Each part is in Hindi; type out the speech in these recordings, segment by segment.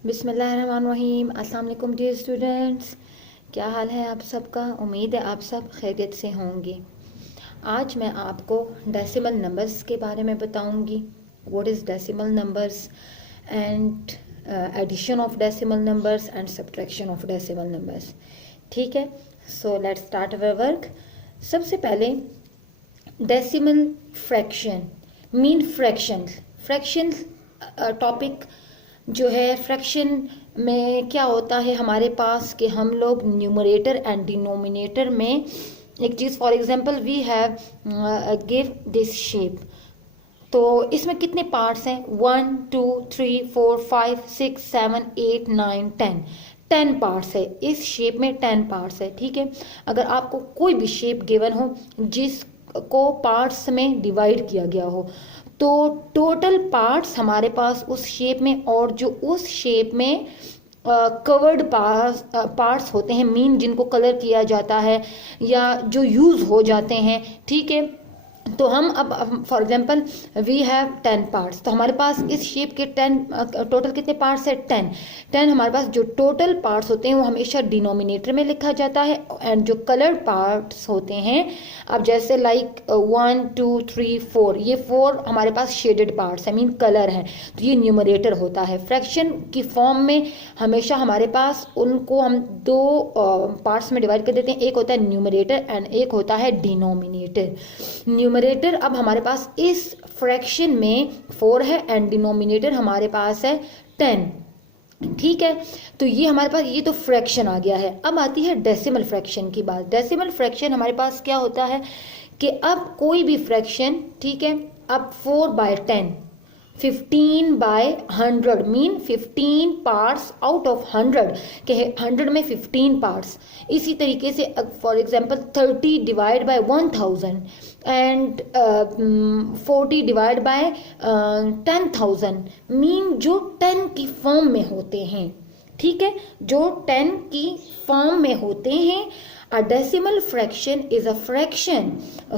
बिस्मिल्लाहिर्रहमानिर्रहीम। अस्सलाम वालेकुम डियर स्टूडेंट्स, क्या हाल है आप सबका। उम्मीद है आप सब खैरियत से होंगे। आज मैं आपको डेसिमल नंबर्स के बारे में बताऊंगी। What is decimal numbers and addition of decimal numbers and subtraction of decimal numbers. ठीक है, so let's start our work. सबसे पहले decimal fraction mean fraction topic जो है। फ्रैक्शन में क्या होता है हमारे पास कि हम लोग न्यूमरेटर एंड डिनोमिनेटर में एक चीज़, for example we have give this shape, तो इसमें कितने पार्ट्स हैं? 1 2 3 4 5 6 7 8 9 10 पार्ट्स है। इस शेप में 10 पार्ट्स है। ठीक है, अगर आपको कोई भी शेप गिवन हो जिसको पार्ट्स में डिवाइड किया गया हो, तो टोटल पार्ट्स हमारे पास उस शेप में, और जो उस शेप में कवर्ड पार्ट्स होते हैं, मीन जिनको कलर किया जाता है या जो यूज हो जाते हैं। ठीक है, तो हम अब for example we have 10 parts, तो हमारे पास इस शेप के 10 टोटल कितने पार्ट्स है? 10 हमारे पास जो टोटल पार्ट्स होते हैं वो हमेशा डिनोमिनेटर में लिखा जाता है, एंड जो कलर्ड पार्ट्स होते हैं, अब जैसे लाइक 1 2 3 4, ये 4 हमारे पास शेडेड पार्ट्स है, मीन कलर है, तो ये न्यूमरेटर होता है। फ्रैक्शन की फॉर्म में हमेशा हमारे पास उनको हम दो पार्ट्स में डिवाइड कर देते हैं। एक होता है न्यूमरेटर एंड एक होता है डिनोमिनेटर। न्यूमरेटर अब हमारे पास इस फ्रैक्शन में 4 है एंड डिनोमिनेटर हमारे पास है 10। ठीक है, तो ये हमारे पास, ये तो फ्रैक्शन आ गया है। अब आती है डेसिमल फ्रैक्शन की बात। डेसिमल फ्रैक्शन हमारे पास क्या होता है कि अब कोई भी फ्रैक्शन, ठीक है, अब 4/10, 15/100 मीन 15 पार्ट्स आउट ऑफ 100 के 100 में 15 पार्ट्स। इसी तरीके से for example 30 divide by 1000 and 40 divide by 10,000, mean जो 10 की फॉर्म में होते हैं। ठीक है, जो 10 की फॉर्म में होते हैं। A decimal fraction is a fraction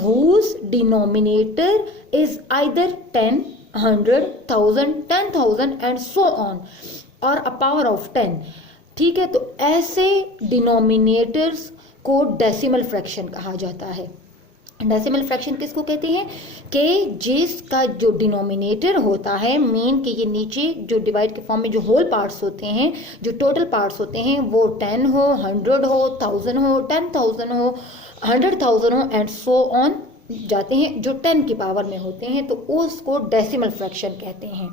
whose denominator is either 10, 100, 1000, 10,000 and so on, or a power of 10। ठीक है, तो ऐसे डिनोमिनेटर्स को डेसिमल फ्रैक्शन कहा जाता है। डेसिमल फ्रैक्शन किसको कहते हैं कि जिसका जो डिनोमिनेटर होता है, मीन कि ये नीचे जो डिवाइड के फॉर्म में जो होल पार्ट्स होते हैं, जो टोटल पार्ट्स होते हैं, वो 10 हो, 100 हो, 1000 हो, 10,000 हो, 100,000 हो एंड सो ऑन जाते हैं, जो 10 की पावर में होते हैं, तो उसको डेसिमल फ्रैक्शन कहते हैं।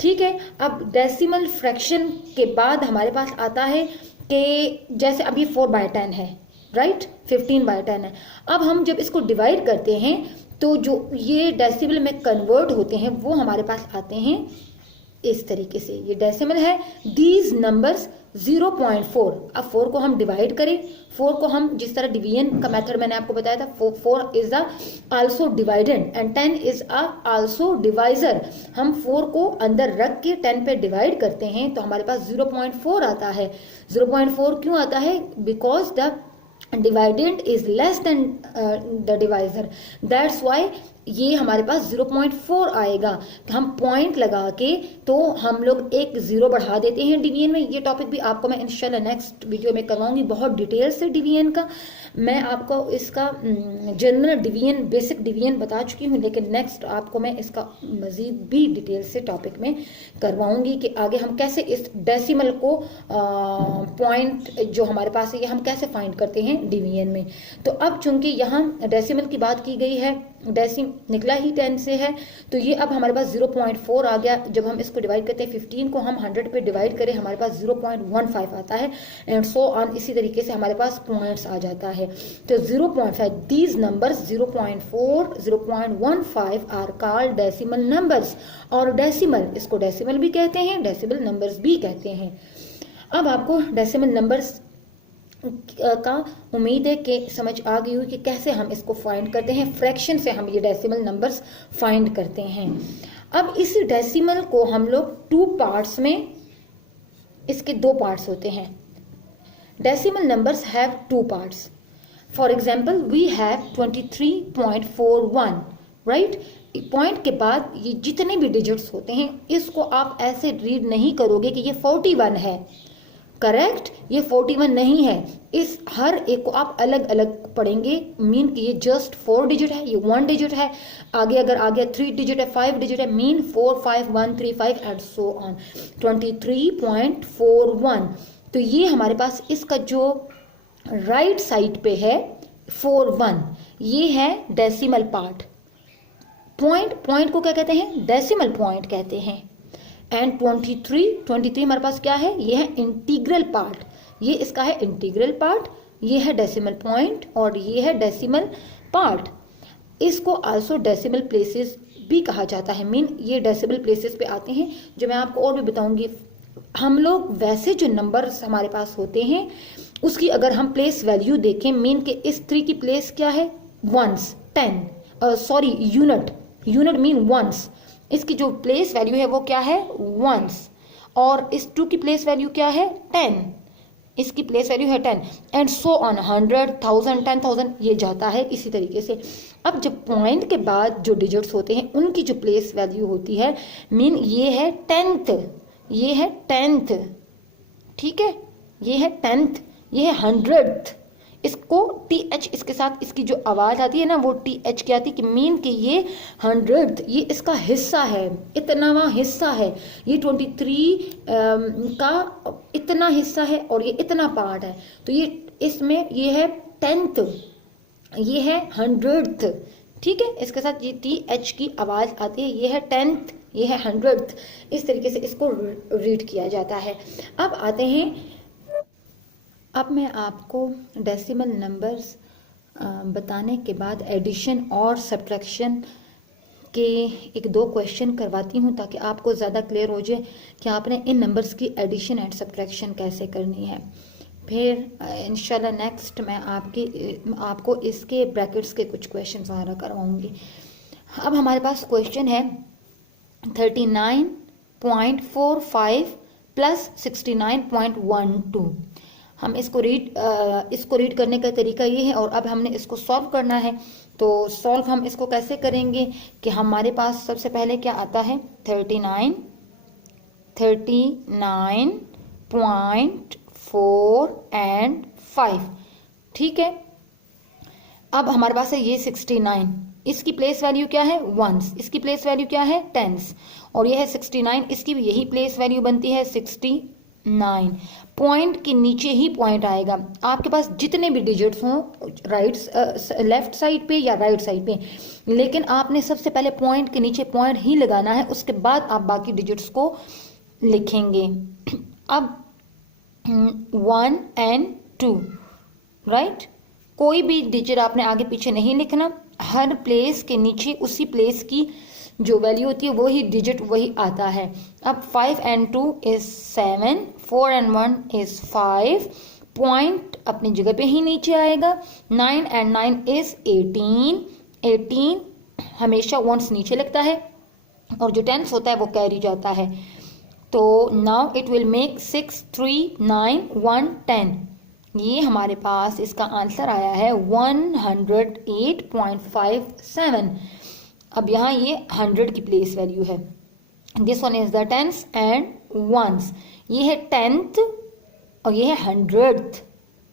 ठीक है, अब डेसिमल फ्रैक्शन के बाद हमारे पास आता है कि जैसे अभी 4/10 है, राइट, 15/10 है। अब हम जब इसको डिवाइड करते हैं तो जो ये डेसिमल में कन्वर्ट होते हैं वो हमारे पास आते हैं इस तरीके से। ये डेसिमल है, दीज नंबर्स 0.4। अब 4 को हम डिवाइड करें, 4 को हम जिस तरह डिवीजन का मेथड मैंने आपको बताया था, 4 is a also dividend and 10 is a also divisor. हम 4 को अंदर रख के 10 पे डिवाइड करते हैं तो हमारे पास 0.4 आता है। 0.4 क्यों आता है? Because the dividend is less than the divisor, that's why ये हमारे पास 0.4 आएगा। हम पॉइंट लगा के तो हम लोग एक 0 बढ़ा देते हैं डिवीजन में। ये टॉपिक भी आपको मैं इंशाल्लाह नेक्स्ट वीडियो में करवाऊंगी बहुत डिटेल से डिवीजन का। मैं आपको इसका जनरल डिवीजन, बेसिक डिवीजन बता चुकी हूँ, लेकिन नेक्स्ट आपको मैं इसका मजीद भी डिटेल से टॉपिक में करवाऊंगी कि आगे हम कैसे इस डेसिमल को पॉइंट जो हमारे पास है ये हम कैसे फाइंड करते हैं डिवीजन में। तो अब चूंकि यहाँ डेसिमल की बात की गई है, डेसिम निकला ही 10 से है, तो ये अब हमारे पास 0.4 आ गया। जब हम इसको डिवाइड करते हैं, 15 को हम 100 पे डिवाइड करें, हमारे पास 0.15 आता है एंड सो ऑन। इसी तरीके से हमारे पास पॉइंट्स आ जाता है। तो 0.5, these numbers 0.4, 0.15 are called decimal numbers. और डेसिमल, इसको डेसिमल भी कहते हैं, डेसिमल नंबर्स भी कहते हैं। अब आपको डेसिमल नंबर्स का उम्मीद है कि समझ आ गई हुई कि कैसे हम इसको फाइंड करते हैं। फ्रैक्शन से हम ये डेसिमल नंबर्स फाइंड करते हैं। अब इस डेसिमल को हम लोग 2 पार्ट्स में, इसके 2 पार्ट्स होते हैं। Decimal numbers have 2 parts. For example we have 23.41, right. Point के बाद ये जितने भी डिजिट्स होते हैं इसको आप ऐसे रीड नहीं करोगे कि ये 41 है, करेक्ट, ये 41 नहीं है। इस हर एक को आप अलग अलग पढ़ेंगे, मीन कि ये जस्ट 4 डिजिट है, ये 1 डिजिट है, आगे अगर आ गया 3 डिजिट है, 5 डिजिट है, मीन 4 5 1 3 5 एंड सो ऑन 23.41। तो ये हमारे पास इसका जो राइट साइड पे है 41, ये है डेसिमल पार्ट। पॉइंट को क्या कहते हैं? डेसिमल पॉइंट कहते हैं। एंड 23 हमारे पास क्या है? ये है इंटीग्रल पार्ट, ये इसका है इंटीग्रल पार्ट, ये है डेसिमल पॉइंट और ये है डेसिमल पार्ट। इसको आल्सो डेसिमल प्लेसेस भी कहा जाता है, मीन ये डेसिमल प्लेसेस पे आते हैं जो मैं आपको और भी बताऊंगी। हम लोग वैसे जो नंबर्स हमारे पास होते हैं उसकी अगर हम प्लेस वैल्यू देखें, मीन के इस 3 की प्लेस क्या है? Ones, 10 sorry unit mean ones, इसकी जो प्लेस वैल्यू है वो क्या है? वंस। और इस 2 की प्लेस वैल्यू क्या है? 10, इसकी प्लेस वैल्यू है 10 एंड सो ऑन 100 1000 10,000 ये जाता है इसी तरीके से। अब जब पॉइंट के बाद जो डिजिट्स होते हैं उनकी जो प्लेस वैल्यू होती है, मीन ये है 10th, ये है 10th, ठीक है, ये है 10th, ये है 100th। इसको TH इसके साथ इसकी जो आवाज आती है ना वो TH क्या आती है कि मीन कि ये 100th, ये इसका हिस्सा है, इतनावा हिस्सा है, ये 23 का इतना हिस्सा है और ये इतना पार्ट है, तो ये इसमें ये है 10th, ये है 100th, ठीक है, इसके साथ ये TH की आवाज आती है, ये है 10th, ये है 100th, इस तरीके से इसको रीड किया जाता है। अब आते हैं, अब मैं आपको डेसिमल नंबर्स बताने के बाद एडिशन और सब्ट्रैक्शन के 1-2 क्वेश्चन करवाती हूँ ताकि आपको ज़्यादा क्लियर हो जाए कि आपने इन नंबर्स की एडिशन एंड सब्ट्रैक्शन कैसे करनी है। फिर इंशाल्लाह नेक्स्ट मैं आपको इसके ब्रैकेट्स के कुछ क्वेश्चन वगैरह करवाऊँगी। अब हमारे पास क्वेश्चन है 39.45 प्लस 69.12। हम इसको रीड करने का तरीका ये है और अब हमने इसको सॉल्व करना है। तो सॉल्व हम इसको कैसे करेंगे कि हमारे पास सबसे पहले क्या आता है? 39.4 एंड 5, ठीक है। अब हमारे पास है ये 69, इसकी प्लेस वैल्यू क्या है? वंस, इसकी प्लेस वैल्यू क्या है? टेंस, और ये है 69, इसकी भी यही प्लेस वैल्यू बनती है 69। पॉइंट के नीचे ही पॉइंट आएगा। आपके पास जितने भी डिजिट्स हों लेफ्ट साइड पे या राइट साइड पे, लेकिन आपने सबसे पहले पॉइंट के नीचे पॉइंट ही लगाना है, उसके बाद आप बाकी डिजिट्स को लिखेंगे। अब 1 एंड 2, राइट, कोई भी डिजिट आपने आगे पीछे नहीं लिखना, हर प्लेस के नीचे उसी प्लेस की जो वैल्यू होती है वही डिजिट वही आता है। अब 5 and 2 is 7, 4 and 1 is 5, point अपनी जगह पे ही नीचे आएगा। 9 एंड 9 इज 18, 18 हमेशा वंस नीचे लगता है और जो टेंस होता है वो कैरी जाता है। तो नाउ इट विल मेक 6 3 9 1 10। ये हमारे पास इसका आंसर आया है 108.57। अब यहाँ ये 100 की प्लेस वैल्यू है। This one is the tens and ones, ये है 10th और ये है 100th,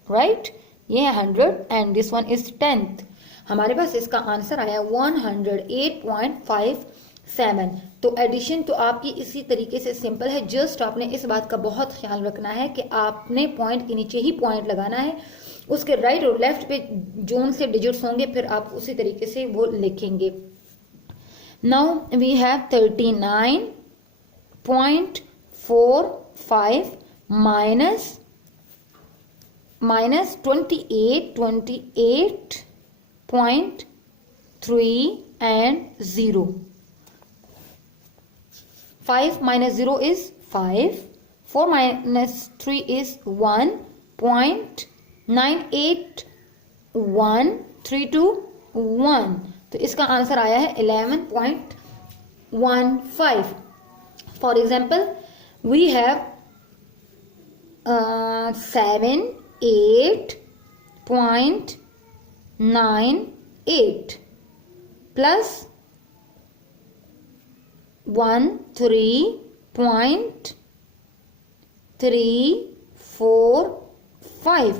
राइट, ये है 100 and this one is 10th। हमारे पास इसका आंसर आया 108.57। तो एडिशन तो आपकी इसी तरीके से सिंपल है, जस्ट आपने इस बात का बहुत ख्याल रखना है कि आपने पॉइंट के नीचे ही पॉइंट लगाना है, उसके राइट और लेफ्ट पे जोन से डिजिट्स होंगे, फिर आप उसी तरीके से वो लिखेंगे। Now we have 39.45 minus 28.3 and 0. 5 minus 0 is 5. 4 minus 3 is 1.98132 तो इसका आंसर आया है 11.15। For example we have 78.98 plus 13.345।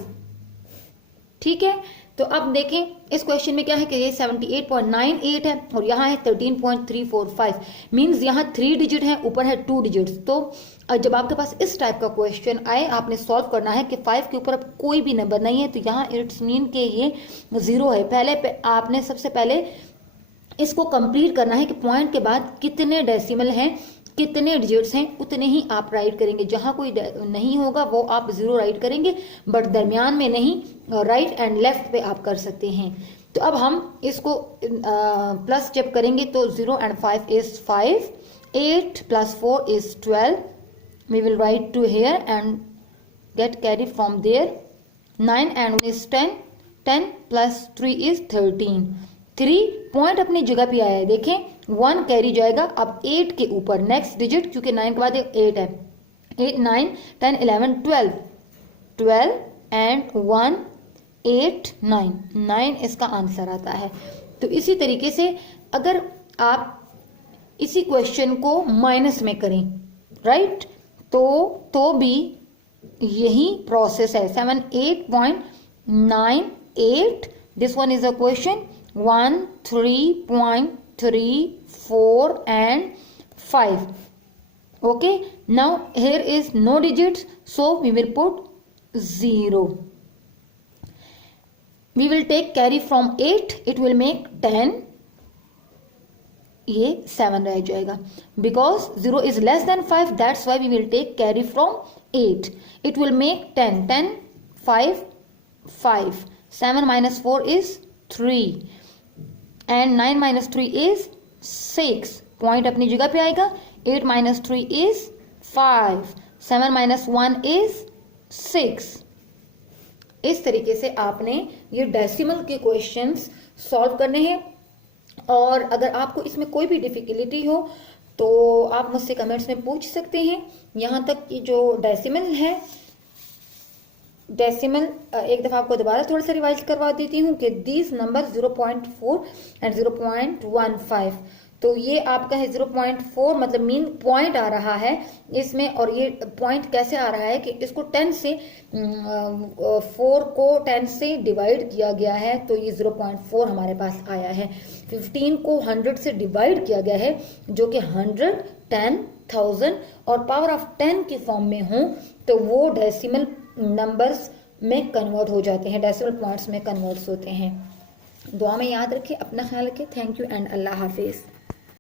ठीक है, तो अब देखें इस क्वेश्चन में क्या है कि ये 78.98 है और यहाँ है 13.345। मीन्स यहाँ 3 डिजिट है, ऊपर है 2 डिजिट्स। तो जब आपके पास इस टाइप का क्वेश्चन आए, आपने सॉल्व करना है कि 5 के ऊपर अब कोई भी नंबर नहीं है, तो यहाँ इट्स मीन के ये 0 है। पहले आपने सबसे पहले इसको कंप्लीट करना है कि पॉइंट के बाद कितने डेसिमल हैं, कितने डिजिट्स हैं, उतने ही आप राइट करेंगे। जहां कोई नहीं होगा वो आप 0 राइट करेंगे, बट दरमियान में नहीं, राइट एंड लेफ्ट पे आप कर सकते हैं। तो अब हम इसको प्लस जब करेंगे तो 0 and 5 is 5, 8 plus 4 is 12, we will write to here and get carry from there, 9 and 1 is 10, 10 plus 3 is 13, 3 point अपनी जगह पे आया है। देखें 1 कैरी जाएगा अब 8 के ऊपर, नेक्स्ट डिजिट क्योंकि 9 के बाद 8 है, 8 9 10 11 12, 12 एंड 1 8 9, 9 इसका आंसर आता है। तो इसी तरीके से अगर आप इसी क्वेश्चन को माइनस में करें, राइट, तो भी यही प्रोसेस है। 78.98, this one is a question 1 3.34 and 5. Okay, now here is no digits, so we will put 0. We will take carry from 8, it will make 10, ये 7 रह जाएगा। Because 0 is less than 5, that's why we will take carry from 8, it will make 10, 10 5 5, 7 minus 4 is 3 and 9 minus 3 is 6, point अपनी जगह पे आएगा। 8 minus 3 is 5, 7 minus 1 is 6। इस तरीके से आपने ये डेसिमल के क्वेश्चंस सॉल्व करने हैं। और अगर आपको इसमें कोई भी डिफिकल्टी हो तो आप मुझसे कमेंट्स में पूछ सकते हैं। यहाँ तक कि जो डेसिमल है, डेसिमल एक दफा आपको दोबारा थोड़ा सा रिवाइज करवा देती हूँ कि दीज नंबर 0.4 एंड 0.15, तो ये आपका है 0.4, मतलब मीन पॉइंट आ रहा है इसमें। और ये पॉइंट कैसे आ रहा है कि इसको 10 से 4 को 10 से डिवाइड किया गया है, तो ये 0.4 हमारे पास आया है। 15 को 100 से डिवाइड किया गया है, जो कि 100, 10, 1000 और पावर ऑफ 10 की फॉर्म में हो, तो वो डेसिमल नंबर्स में कन्वर्ट हो जाते हैं, डेसिमल पॉइंट्स में कन्वर्ट होते हैं। दुआ में याद रखें, अपना ख्याल रखें। Thank you and Allah Hafiz.